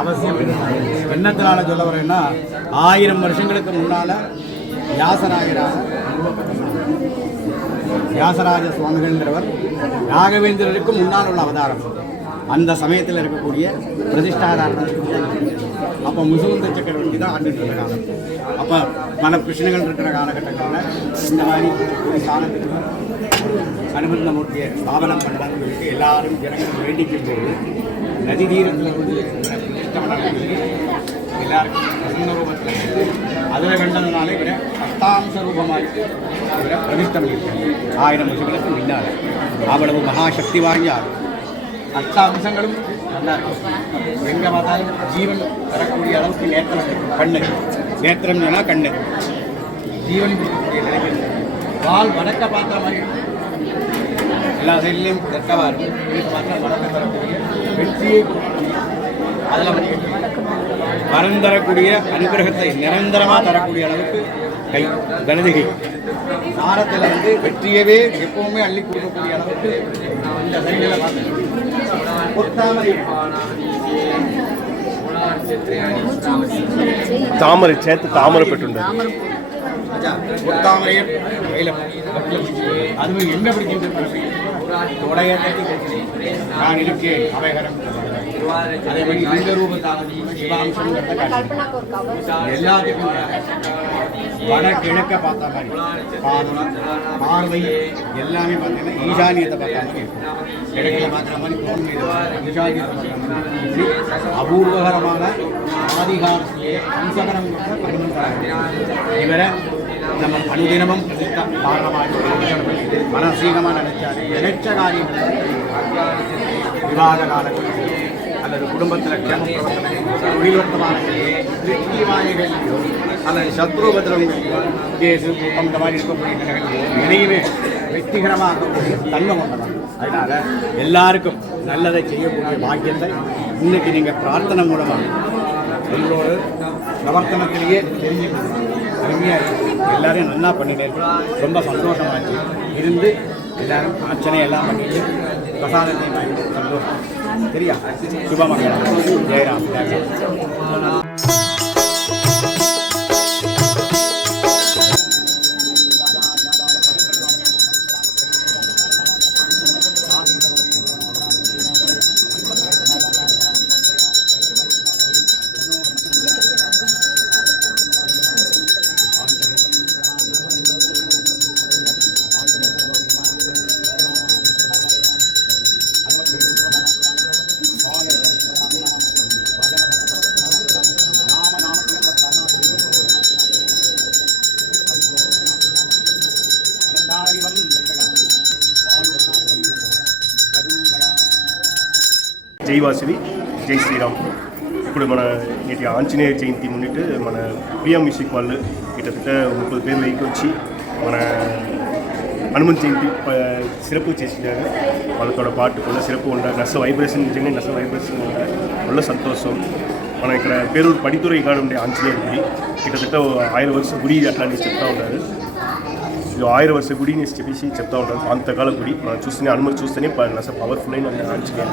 அவசியம். என்னத்தினால சொல்ல வரேன்னா, 1000 வருஷங்களுக்கு முன்னால் வியாசராஜ சுவாமிகள்ங்கிறவர் ராகவேந்திரருக்கு முன்னால் உள்ள அவதாரம். அந்த சமயத்தில் இருக்கக்கூடிய பிரதிஷ்டாதாரணம். அப்போ முசுகுந்த சக்கரவர்த்தி தான் ஆண்டுட்டு இருக்க காலம். அப்போ பல பிரச்சனைகள் இருக்கிற காலகட்டங்களில் இந்த மாதிரி ஒரு ஸ்தானத்துக்கு அனுபந்த மூர்த்தியை ஸ்தாபனம் பண்ணலாம்னு சொல்லிட்டு எல்லாரும் ஜனங்கள் வேண்டிக்கும் போது நதி தீரத்தில் வந்து பிரதிஷ்டை பண்ணி எல்லாருக்கும் பிரசன்ன ரூபத்தில் அதில் கண்டதுனால இவரை அஷ்டாம்ச ரூபமாக இவரை பிரதிஷ்டை பண்ணியிருக்காங்க. 1000 வருஷங்களுக்கு முன்னால் அவ்வளவு மகாசக்தி வாங்கியார். அஷ்டாம்சங்களும் நல்லா இருக்கும். எங்கே பார்த்தாலும் ஜீவன் வரக்கூடிய அளவுக்கு நேத்திரம் இருக்கும். கண்ணு நேத்திரம் சொன்னால் கண்ணு ஜீவன் கொடுக்கக்கூடிய நிலையில் வால் வடக்க பார்க்குற மாதிரி இருக்கும். எல்லா சைட்லேயும் தெற்கவாக இருக்கும். இதுக்கு பார்த்தா வடக்க தரக்கூடிய வெற்றியை கொடுக்கக்கூடிய அதில் வரம் தரக்கூடிய அனுகிரகத்தை நிரந்தரமாக தரக்கூடிய அளவுக்கு கை கனதிகை சாரத்தில் வந்து வெற்றியவே எப்பவுமே அள்ளி கொடுக்கக்கூடிய அளவுக்கு இந்த சைடில் பார்த்து தாமரை சேர்த்து தாமரை பெற்று பொத்தாமரையை கையில் அதுவும் எங்கே பிடிக்கின்ற உடைய நான் இருக்கேன் அவைகரம். அதே மாதிரி இந்த ரூபத்தான சிவாம்சம் எல்லாத்துக்கும் வடகிழக்க பார்த்த மாதிரி பாதம் பார்வை எல்லாமே பார்த்தீங்கன்னா ஈசானியத்தை பார்த்த மாதிரி இருக்கும். கிழக்கில் பார்க்குற மாதிரி தோன்மை ஈசானியத்தை பார்க்குற மாதிரி அபூர்வகரமான ஆதிகாரத்திலே சம்சகரம் இவரை நம்ம அனுதினமும் காரணமாக மனசீகமாக நினைச்ச காரியங்களை விவாத காலங்களில் அல்லது குடும்பத்தில் கேம பிரவர்த்தனை தொழில்நுட்பமான திருச்சிவாயர்கள் அல்லது சத்ருபத்திரம் கேசு கூட்டம் இந்த மாதிரி இருக்கக்கூடிய நிலைகள் எதையுமே வெற்றிகரமாக இருக்கக்கூடிய தன்மை கொண்டதான். அதனால் எல்லாருக்கும் நல்லதை செய்யக்கூடிய பாக்கியத்தை இன்னைக்கு நீங்கள் பிரார்த்தனை மூலமாக எங்களோட பிரவர்த்தனத்திலேயே தெரிஞ்சுக்கணும். அருமையாக எல்லாரையும் நல்லா பண்ணினேன். ரொம்ப சந்தோஷமாச்சு இருந்து எல்லாரும் அர்ச்சனை எல்லாம் பண்ணிட்டு பிரசாதத்தை வாங்கி சந்தோஷம். சரியா? சுபமங்கலம். ஜெயராம். జై వాసవి జై శ్రీరామ్. ఇప్పుడు మన నేటి ఆంజనేయ జయంతి మున్నిட்டு మన ప్రియా మ్యూజిక్ వాళ్ళు கிட்டத்தட்ட 30 பேர் வரைக்கும் வச்சு మన హనుమంత్ జయంతి சிறப்பு చేసినారు. వాళ్ళతోட పాటు కూడా సిరపు ఉండాలి. నష్ట వైబ్రేషన్ నిజంగా నష్ట వైబ్రేషన్ ఉండాలి. ఒళ్ళ సంతోషం. మన ఇక్కడ పేరూరు పడితురై కాడ ఉండే ఆంజనేయ గుడి கிட்டத்தட்ட 1000 வருஷ గుడి అట్లా అని చెప్తా ఉంటారు. ఇది 1000 வருஷ గుడి అని చెప్పేసి చెప్తా ఉంటారు. అంతకాల గుడి మనం చూస్తేనే హనుమంత్ చూస్తేనే నష్ట పవర్ఫుల్ అయిన ఆంజనేయ.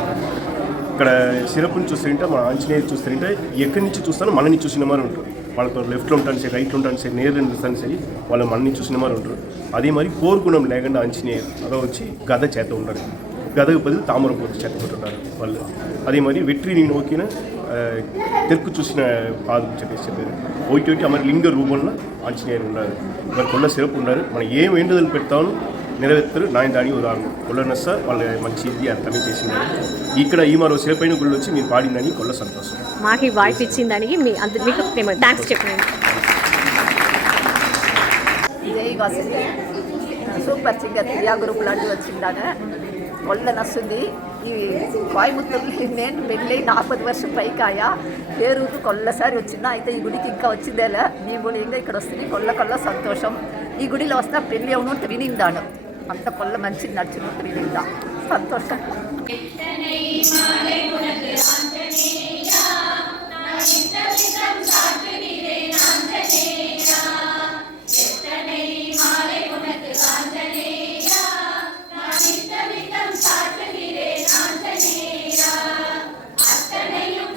ఇక్కడ సిరపుని చూస్తుంటే మన ఆంజనేయ చూస్తుంటే ఎక్కడి నుంచి చూస్తానో మనని చూసిన மாதிரி ఉంటుంది. వాళ్ళతో లెఫ్ట్లో ఉంటాను సరే, రైట్లో ఉంటాను సరే, నేర్లు ఉంటాను సరే, వాళ్ళు మనని చూసిన மாதிரி ఉంటారు. அதே மாதிரி போர்க்குணம் లేకుండా ஆஞ்சநேயர் அதை வச்சு கதை சேர்த்து உண்டாரு. கதைக்கு பதில் தாமரை போட்டு சேர்த்து போட்டுட்டாரு వాళ్ళు. அதே மாதிரி வெற்றிని నోకిన తెక్కు చూసిన పాదం చెప్పేసి పోయిட்டு ఆ మరి లింగ రూపంలో ఆంజనేయర్ ఉన్నారు. మరి కొల్ల సిరపు ఉన్నారు. మనం ఏం వేண்டுదలు పెడతాను నెరవేర్తారు. నాయన దాని ఉదాహరణ కొల్లనస్స వాళ్ళ మంచి ఇది అర్థమే చేసింది. ఇక్కడ ఈ మరో సేపైన గుళ్ళు వచ్చి మీరు పాడిందని కొల్ల సంతోషం. మాకు వాయిస్ ఇచ్చిందానికి మీకు థ్యాంక్స్ చెప్పండి. జై వాసవి సూపర్ సింగర్ ప్రియా గ్రూప్లో వచ్చిందాక ఒళ్ళ నస్తుంది. ఇవి కోయముత్తూరులో నేను పెళ్ళి 40 వర్షం పైకాయా పేరుకు కొల్లసారి వచ్చిందా. అయితే ఈ గుడికి ఇంకా వచ్చిందేలా మేము కూడా ఇంకా ఇక్కడ వస్తుంది. కొల్ల సంతోషం. ఈ గుడిలో వస్తా పెళ్ళి అవును వినిందాను. అంత కొల్ల మంచిది నడిచినట్టు వినిందా సంతోషం. சாற்றுகிறேன் ஆஞ்சநேயா, அத்தனையும்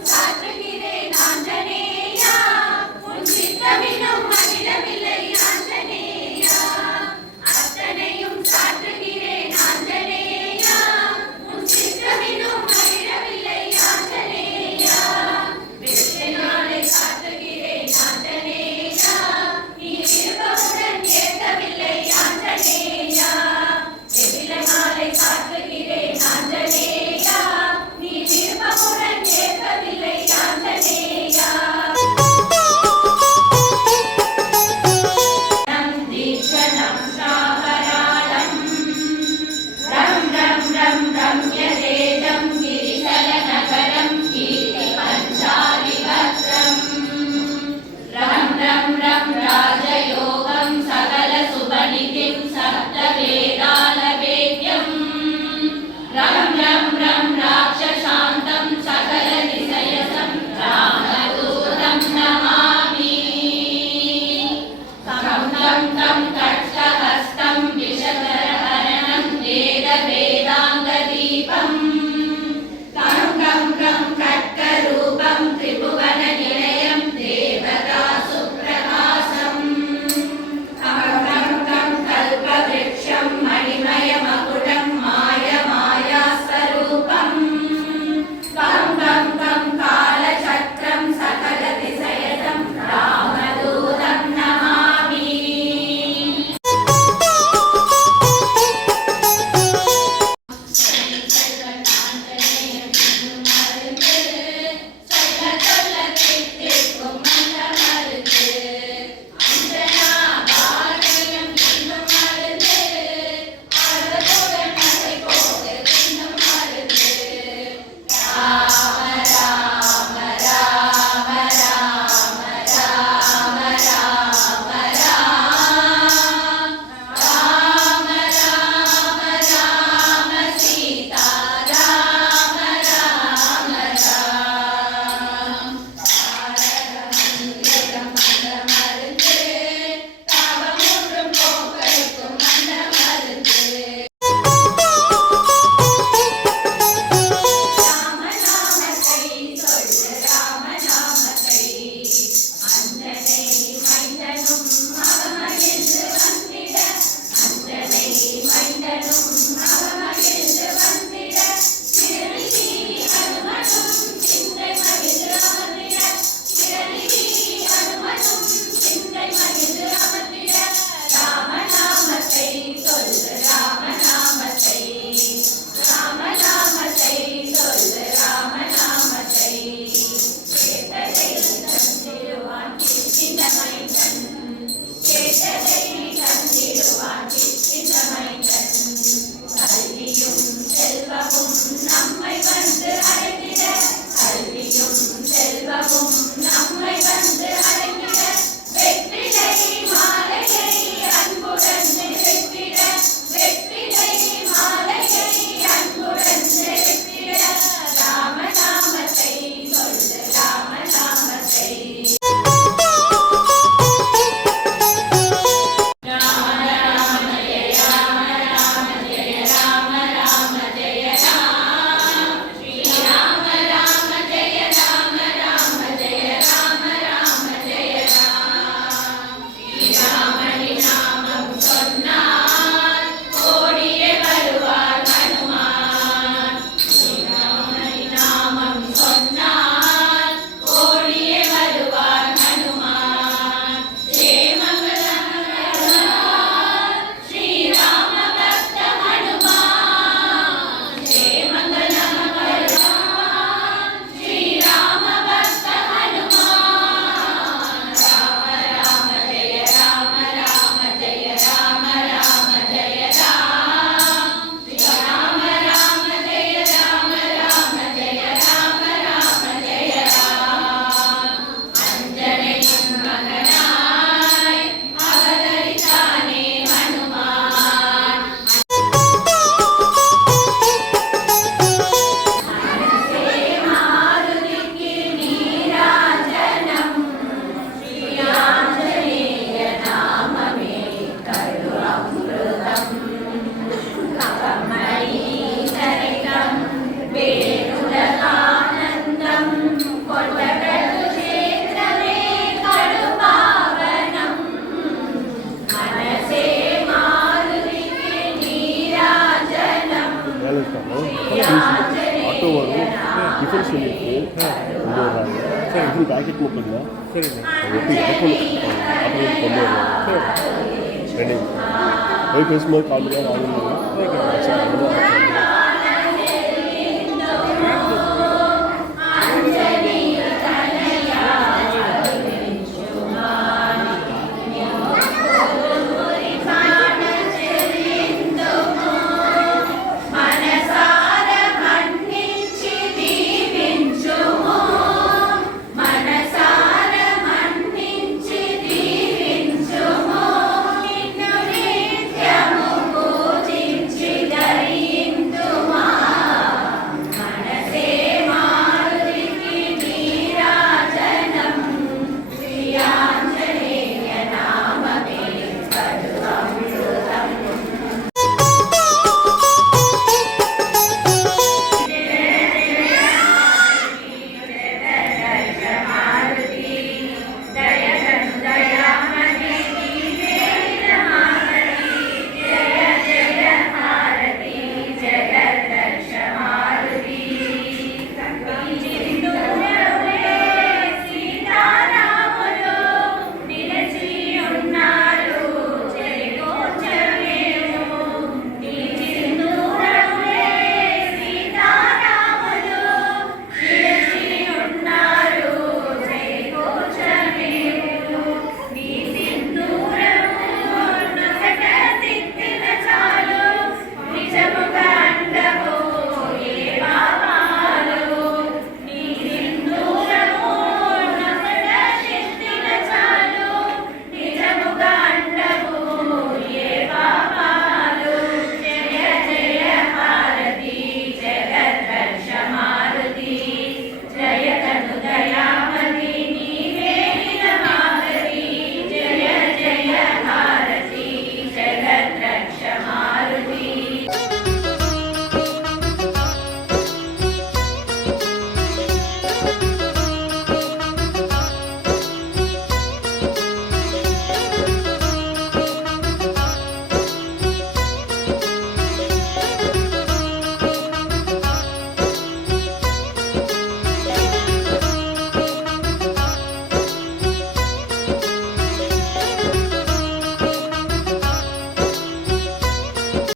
ஆட்டோ வரும் டிஃபன் சொல்லிட்டு கொண்டு வர்றாங்க. சார் இது பேக்கெட் முப்பதுங்களா? சரிங்க. எப்படி இறக்கணும் ஆட்டோ கொண்டு வருவாங்க. ரெண்டு போய் பேசும்போது கால் மணி நேரம் ஆகுங்க.